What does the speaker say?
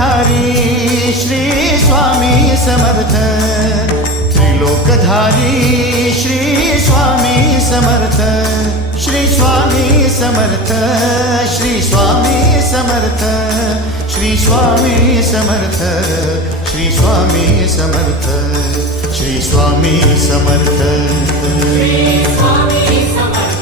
त्रिलोकधारी Shri Swami Samarth, त्रिलोकधारी Shri Swami Samarth, Shri Swami Samarth, Shri Swami Samarth, Shri Swami Samarth, Shri Swami Samarth, Shri Swami Samarth, Shri Swami Samarth.